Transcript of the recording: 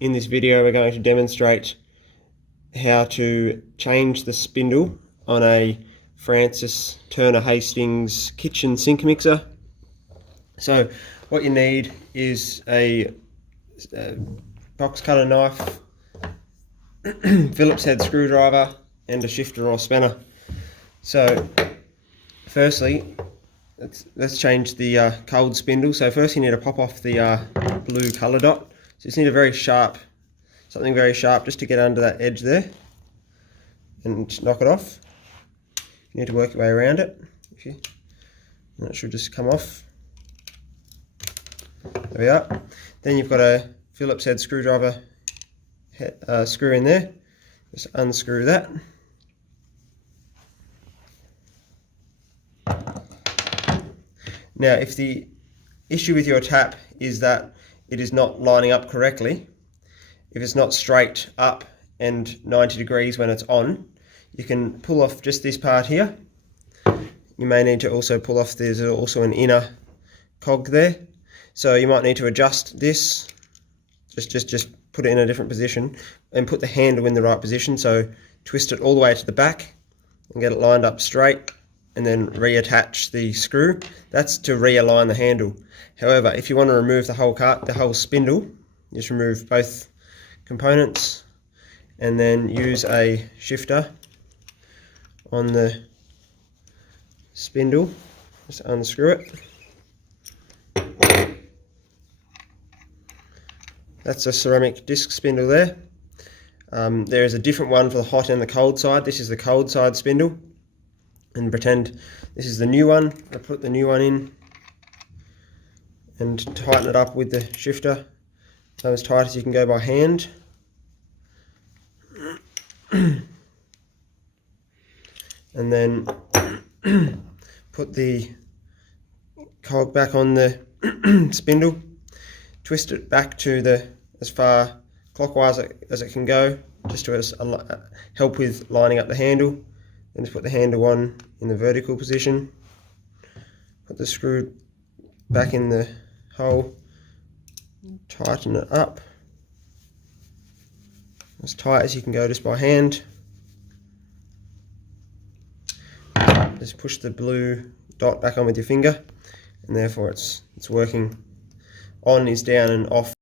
In this video we're going to demonstrate how to change the spindle on a Francis Turner Hastings kitchen sink mixer. So what you need is a box cutter knife, Phillips head screwdriver and a shifter or spanner. So firstly, let's change the cold spindle. So first you need to pop off the blue colour dot. So you just need something very sharp just to get under that edge there and knock it off. You need to work your way around it. And it should just come off. There we are. Then you've got a Phillips head screwdriver screw in there. Just unscrew that. Now, if the issue with your tap is that it is not lining up correctly, if it's not straight up and 90 degrees when it's on, you can pull off just this part here. You may need to also pull off, there's also an inner cog there. So you might need to adjust this, just put it in a different position and put the handle in the right position. So twist it all the way to the back and get it lined up straight, and then reattach the screw. That's to realign the handle. However, if you want to remove the whole spindle, just remove both components and then use a shifter on the spindle. Just unscrew it. That's a ceramic disc spindle there. There is a different one for the hot and the cold side. This is the cold side spindle. And pretend this is the new one. I put the new one in and tighten it up with the shifter, so as tight as you can go by hand. And then put the cog back on the spindle, twist it back to as far clockwise as it can go, just to help with lining up the handle. Then just put the handle on in the vertical position, put the screw back in the hole, tighten it up as tight as you can go just by hand. Just push the blue dot back on with your finger, and therefore it's working. On is down and off